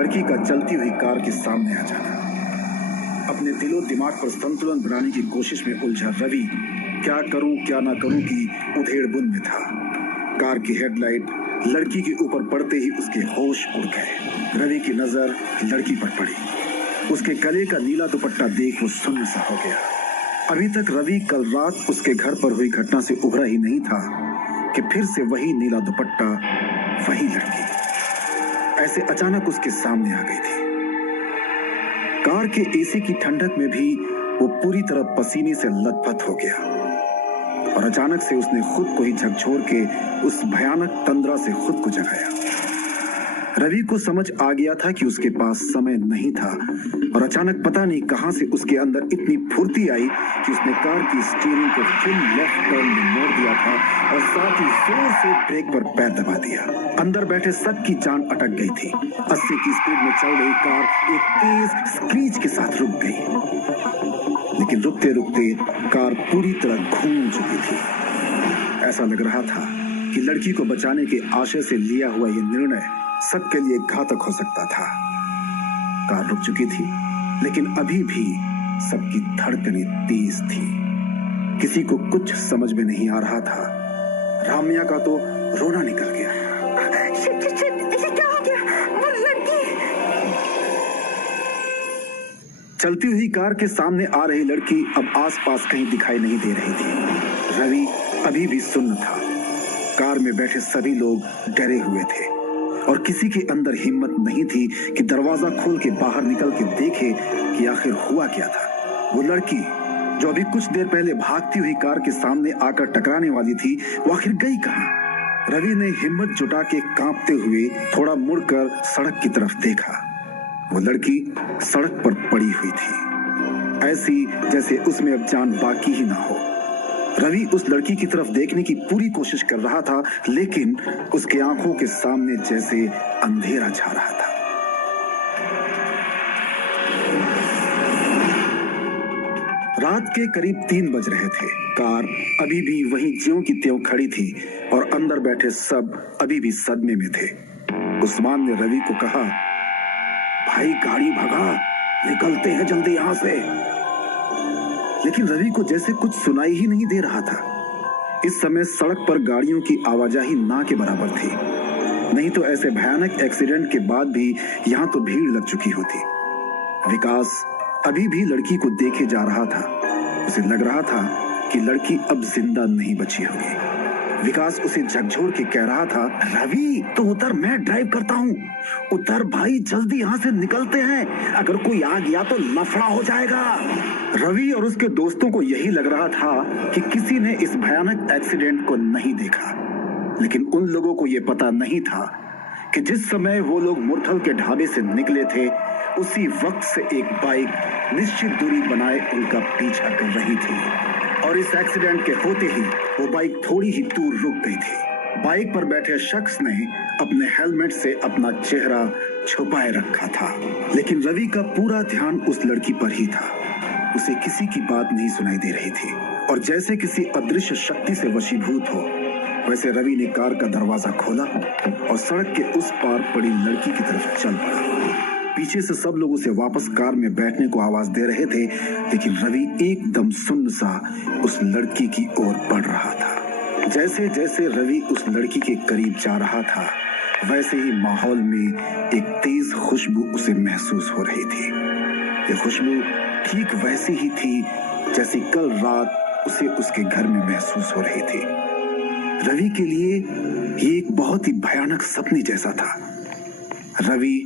लड़की का चलती हुई कार के सामने आ जाना। अपने दिलो दिमाग पर संतुलन बनाने की कोशिश में उलझा रवि क्या करूं क्या ना करूं की उधेड़बुन में था। कार की हेडलाइट लड़की के ऊपर पड़ते ही उसके होश उड़ गए। रवि की नजर लड़की पर पड़ी। उसके गले का नीला दुपट्टा देख वो सुन्न सा हो गया। अभी तक रवि कल रात उसके घर पर हुई घटना से उभरा ही नहीं था कि फिर से वही नीला दुपट्टा, वही लड़की ऐसे अचानक उसके सामने आ गई थी। कार के एसी की ठंडक में भी वो पूरी तरह पसीने से लथपथ हो गया और अचानक से उसने खुद को ही झकझोर के उस भयानक तंद्रा से खुद को जगाया। रवि को समझ आ गया था कि उसके पास समय नहीं था और अचानक पता नहीं कहां से उसके अंदर इतनी फुर्ती आई कि उसने कार की स्टीयरिंग को फुल लेफ्ट टर्न में मोड़ दिया था और साथ ही जोर से ब्रेक पर पैर दबा दिया। अंदर बैठे सबकी जान अटक गई थी। 80 की स्पीड में चल रही कार एक तेज स्क्रीच के साथ रुक गई, लेकिन रुकते रुकते कार पूरी तरह घूम चुकी थी। ऐसा लग रहा था कि लड़की को बचाने के आशय से लिया हुआ यह निर्णय सबके लिए घातक हो सकता था। कार रुक चुकी थी, लेकिन अभी भी सबकी धड़कनें तेज थी। किसी को कुछ समझ में नहीं आ रहा था। राम्या का तो रोना निकल गया। शिट, ये क्या हो गया? वो लड़की। चलती हुई कार के सामने आ रही लड़की अब आसपास कहीं दिखाई नहीं दे रही थी। रवि अभी भी सुन्न था। कार में बैठे सभी लोग डरे हुए थे और किसी के अंदर हिम्मत नहीं थी कि दरवाजा खोल के बाहर निकल के देखे कि आखिर हुआ क्या था। वो लड़की जो अभी कुछ देर पहले भागती हुई कार के सामने आकर टकराने वाली थी, वो आखिर गई कहां? रवि ने हिम्मत जुटा के कांपते हुए थोड़ा मुड़कर सड़क की तरफ देखा। वो लड़की सड़क पर पड़ी हुई थी, ऐसी जैसे उसमें अब जान बाकी ही ना हो। रवि उस लड़की की तरफ देखने की पूरी कोशिश कर रहा था, लेकिन उसके आंखों के सामने जैसे अंधेरा छा रहा था। रात के करीब 3 बज रहे थे। कार अभी भी वहीं ज्यों की त्यों खड़ी थी और अंदर बैठे सब अभी भी सदमे में थे। उस्मान ने रवि को कहा, भाई गाड़ी भगा, निकलते हैं जल्दी यहां से। लेकिन रवि को जैसे कुछ सुनाई ही नहीं दे रहा था। इस समय सड़क पर गाड़ियों की आवाजाही ना के बराबर थी। नहीं तो ऐसे भयानक एक्सीडेंट के बाद भी यहाँ तो भीड़ लग चुकी होती। विकास अभी भी लड़की को देखे जा रहा था। उसे लग रहा था कि लड़की अब जिंदा नहीं बची होगी। विकास उसे झकझोर के कह रहा था, रवि तो उतर, मैं ड्राइव करता हूँ। उतर भाई, जल्दी यहाँ से निकलते हैं, अगर कोई आ गया तो लफड़ा हो जाएगा। रवि और उसके दोस्तों को यही लग रहा था कि किसी ने इस भयानक एक्सीडेंट को नहीं देखा, लेकिन उन लोगों को यह पता नहीं था कि जिस समय वो लोग मुरथल के ढाबे से निकले थे, उसी वक्त से एक बाइक निश्चित दूरी बनाए उनका पीछा कर रही थी और इस एक्सीडेंट के होते ही वो बाइक थोड़ी ही दूर रुक गई थी। बाइक पर बैठे शख्स ने अपने हेलमेट से अपना चेहरा छुपाए रखा था, लेकिन रवि का पूरा ध्यान उस लड़की पर ही था। उसे किसी की बात नहीं सुनाई दे रही थी और जैसे किसी अदृश्य शक्ति से वशीभूत हो, वैसे रवि ने कार का दरवाजा खोला और सड़क के उस पार पड़ी लड़की की तरफ चल पड़ा। पीछे से सब लोग उसे वापस कार में बैठने को आवाज दे रहे थे, लेकिन रवि एकदम सुन्न सा उस लड़की की ओर बढ़ रहा था। जैसे जैसे रवि उस लड़की के करीब जा रहा था, वैसे ही माहौल में एक तेज खुशबू उसे महसूस हो रही थी। ये खुशबू ठीक वैसी ही थी जैसी कल रात उसे उसके घर में महसूस हो रही थी। रवि के लिए ये एक बहुत ही भयानक सपने जैसा था। रवि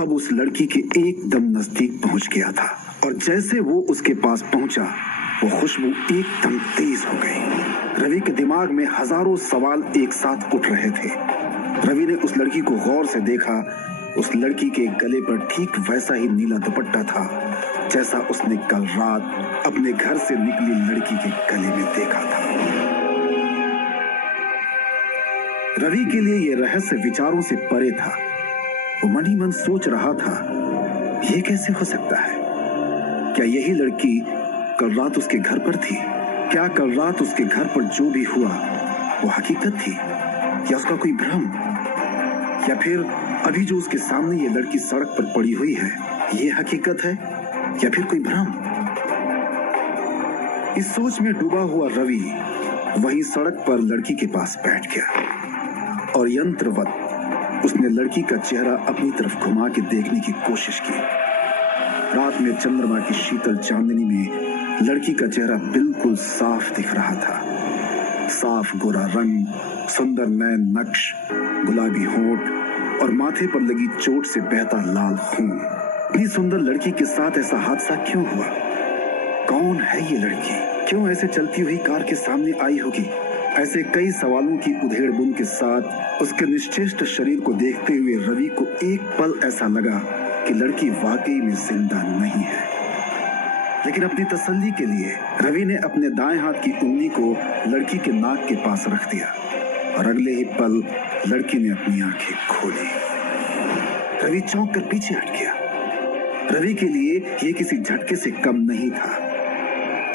अब उस लड़की के एकदम नजदीक पहुंच गया था और जैसे वो उसके पास पहुंचा, वो खुशबू एकदम तेज हो गई। रवि के दिमाग में हजारों सवाल एक साथ उठ रहे थे। रवि ने उस लड़की को गौर से देखा। उस लड़की के गले पर ठीक वैसा ही नीला दुपट्टा था जैसा उसने कल रात अपने घर से निकली लड़की के गले में देखा था। रवि के लिए यह रहस्य विचारों से परे था। वो मन ही मन सोच रहा था, यह कैसे हो सकता है? क्या यही लड़की कल रात उसके घर पर थी? क्या कल रात उसके घर पर जो भी हुआ वो हकीकत थी या उसका कोई भ्रम? या फिर अभी जो उसके सामने ये लड़की सड़क पर पड़ी हुई है, ये हकीकत है या फिर कोई भ्रम? इस सोच में डूबा हुआ रवि वहीं सड़क पर लड़की के पास बैठ गया और यंत्रवत उसने लड़की का चेहरा अपनी तरफ घुमा के देखने की कोशिश की। रात में चंद्रमा की शीतल चांदनी में लड़की का चेहरा बिल्कुल साफ दिख रहा था। साफ गोरा रंग, सुंदर नयन नक्श, गुलाबी होंठ और माथे पर लगी चोट से बहता लाल खून। इतनी सुंदर लड़की के साथ ऐसा हादसा क्यों हुआ? कौन है ये लड़की? क्यों ऐसे चलती हुई कार के सामने आई होगी? ऐसे कई सवालों की उधेड़-बुन के साथ उसके निश्चेष्ट शरीर को देखते हुए रवि को एक पल ऐसा लगा कि लड़की वाकई में जिंदा नहीं है। लेकिन अपनी तसल्ली के लिए रवि ने अपने दाएं हाथ की उंगली को लड़की के नाक के पास रख दिया और अगले ही पल लड़की ने अपनी आंखें खोली। रवि चौंक कर पीछे हट गया। रवि के लिए यह किसी झटके से कम नहीं था।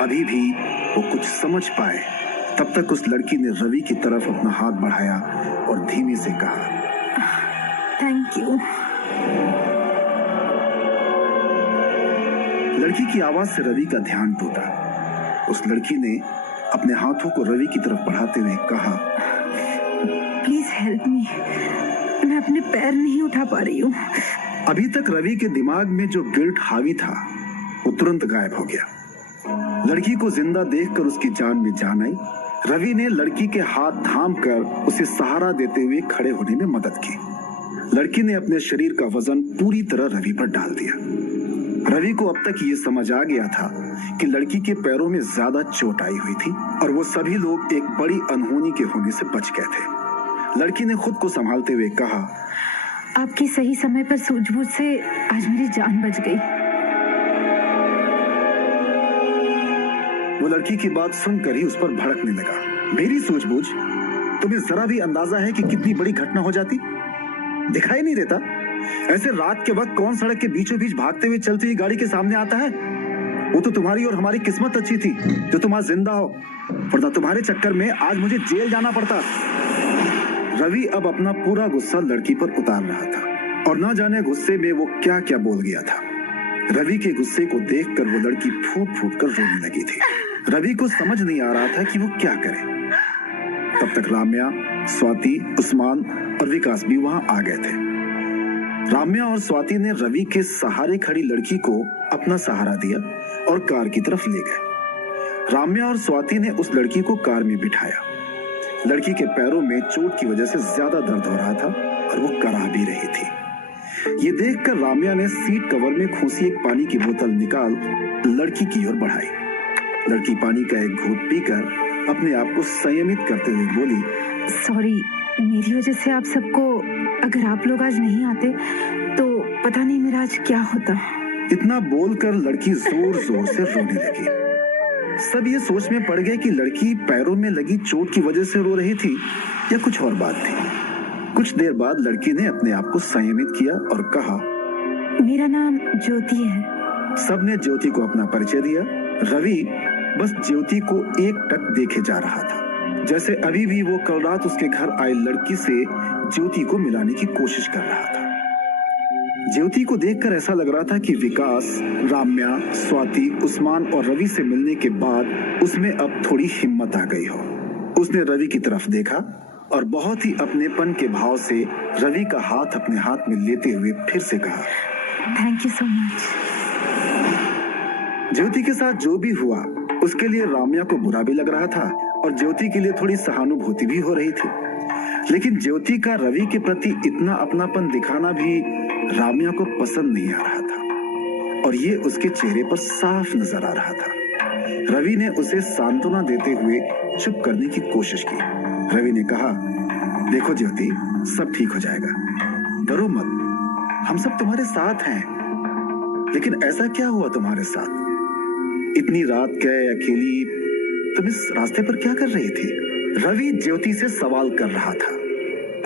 अभी भी वो कुछ समझ पाए तब तक उस लड़की ने रवि की तरफ अपना हाथ बढ़ाया और धीमे से कहा, थैंक यू। लड़की की आवाज से रवि का ध्यान टूटा। उस लड़की ने अपने हाथों को रवि की तरफ बढ़ाते हुए कहा, प्लीज हेल्प मी, मैं अपने पैर नहीं उठा पा रही हूँ। अभी तक रवि के दिमाग में जो गिल्ट हावी था वो तुरंत गायब हो गया। लड़की को जिंदा देखकर उसकी जान में जान आई। रवि ने लड़की के हाथ थाम कर उसे सहारा देते हुए खड़े होने में मदद की। लड़की ने अपने शरीर का वजन पूरी तरह रवि पर डाल दिया। रवि को अब तक ये समझ आ गया था कि लड़की के पैरों में ज्यादा चोट आई हुई थी और वो सभी लोग एक बड़ी अनहोनी के होने से बच गए थे। लड़की ने खुद को संभालते हुए कहा, आपकी सही समय पर सूझबूझ से आज मेरी जान बच गई। वो लड़की की बात सुनकर ही उस पर भड़कने लगा। मेरी सूझबूझ? तुम्हें जरा भी अंदाजा है कि कितनी बड़ी घटना हो जाती? दिखाई नहीं देता? ऐसे रात के वक्त कौन सड़क के बीचों बीच भागते हुए चलती हुई गाड़ी के सामने आता है? वो तो तुम्हारी और हमारी किस्मत अच्छी थी जो तुम आज जिंदा हो, वरना तुम्हारे चक्कर में आज मुझे जेल जाना पड़ता। रवि अब अपना पूरा गुस्सा लड़की पर उतार रहा था और न जाने गुस्से में वो क्या क्या बोल गया था। रवि के गुस्से को देखकर वो लड़की फूट फूट कर रोने लगी थी। रवि को समझ नहीं आ रहा था कि वो क्या करे। तब तक राम्या, स्वाति, उस्मान और विकास भी वहां आ गए थे। राम्या और स्वाति ने रवि के सहारे खड़ी लड़की को अपना सहारा दिया और कार की तरफ ले गए। राम्या और स्वाति ने उस लड़की को कार में बिठाया। लड़की के पैरों में चोट की वजह से ज्यादा दर्द हो रहा था और वो कराह भी रही थी। ये देखकर राम्या ने सीट कवर में खोसी एक पानी की बोतल निकाल लड़की की ओर बढ़ाई। लड़की पानी का एक घूंट पीकर अपने आप को संयमित करते हुए बोली, सॉरी, मेरी वजह से आप सबको, अगर आप लोग आज नहीं आते तो पता नहीं मेरा आज क्या होता। इतना बोलकर लड़की जोर जोर से रोने लगी। सब ये सोच में पड़ गए कि लड़की पैरों में लगी चोट की वजह से रो रही थी या कुछ और बात थी। कुछ देर बाद लड़की ने अपने आप को संयमित किया और कहा, मेरा नाम ज्योति है। सबने ज्योति को अपना परिचय दिया। रवि बस ज्योति को एकटक देखे जा रहा था, जैसे अभी भी वो कल रात उसके घर आई लड़की से ज्योति को मिलाने की कोशिश कर रहा था। ज्योति को देखकर ऐसा लग रहा था कि विकास, राम्या, स्वाति, उस्मान और रवि से मिलने के बाद उसमें अब थोड़ी हिम्मत आ गई हो। उसने रवि की तरफ देखा और बहुत ही अपनेपन के भाव से रवि का हाथ अपने हाथ में लेते हुए फिर से कहा, थैंक यू सो मच। ज्योति के साथ जो भी हुआ उसके लिए राम्या को बुरा भी लग रहा था और ज्योति के लिए थोड़ी सहानुभूति भी हो रही थी। लेकिन ज्योति का रवि के प्रति इतना अपनापन दिखाना भी राम्या को पसंद नहीं आ रहा था और ये उसके चेहरे पर साफ नजर आ रहा था। रवि ने उसे सांत्वना देते हुए चुप करने की कोशिश की। रवि ने कहा, देखो ज्योति, सब ठीक हो जाएगा, डरो मत, हम सब तुम्हारे साथ हैं। लेकिन ऐसा क्या हुआ तुम्हारे साथ? इतनी रात गए अकेली, तुम इस रास्ते पर क्या कर रही थी? रवि ज्योति से सवाल कर रहा था,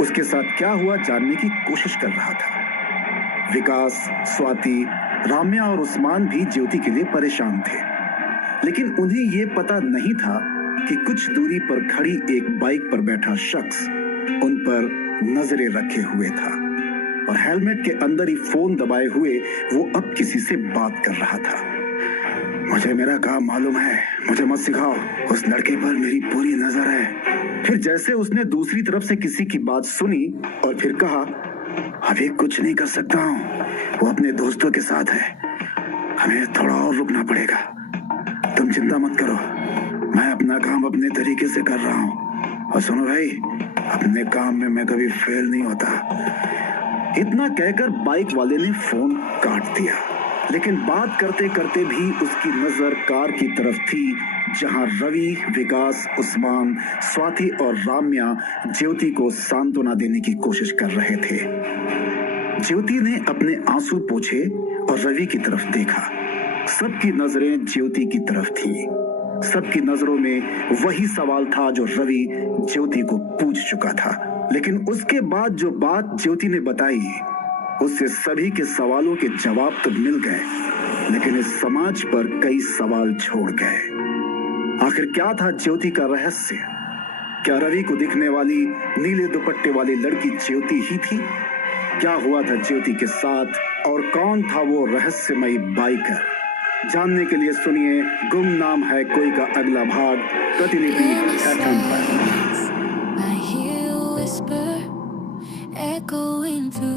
उसके साथ क्या हुआ जानने की कोशिश कर रहा था। विकास, स्वाति, राम्या और उस्मान भी ज्योति के लिए परेशान थे, लेकिन उन्हें यह पता नहीं था कि कुछ दूरी पर खड़ी एक बाइक पर बैठा शख्स उन पर नजरें रखे हुए था। और हेलमेट के अंदर ही फोन दबाए हुए वो अब किसी से बात कर रहा था। मुझे मेरा काम मालूम है, मुझे मत सिखाओ, उस लड़के पर मेरी पूरी नजर है। फिर जैसे उसने दूसरी तरफ से किसी की बात सुनी और फिर कहा, अभी कुछ नहीं कर सकता हूँ, वो अपने दोस्तों के साथ है, हमें थोड़ा और रुकना पड़ेगा। तुम चिंता मत करो, मैं अपना काम अपने तरीके से कर रहा हूँ। और सुनो भाई, अपने काम में मैं कभी फेल नहीं होता। इतना कहकर बाइक वाले ने फोन काट दिया, लेकिन बात करते करते भी उसकी नजर कार की तरफ थी, जहां रवि, विकास, उस्मान, स्वाति और राम्या ज्योति को सांत्वना देने की कोशिश कर रहे थे। ज्योति ने अपने आंसू पोंछे और रवि की तरफ देखा। सबकी नजरें ज्योति की तरफ थीं। सबकी नजरों में वही सवाल था जो रवि ज्योति को पूछ चुका था। लेकिन उसके बाद जो बात ज्योति ने बताई, उससे सभी के सवालों के जवाब तो मिल गए, लेकिन इस समाज पर कई सवाल छोड़ गए। आखिर क्या था ज्योति का रहस्य? क्या रवि को दिखने वाली नीले दुपट्टे वाली लड़की ज्योति ही थी? क्या हुआ था ज्योति के साथ और कौन था वो रहस्यमयी बाइकर? जानने के लिए सुनिए गुमनाम है कोई का अगला भाग प्रतिलिपि FM पर। I hear a whisper echoing through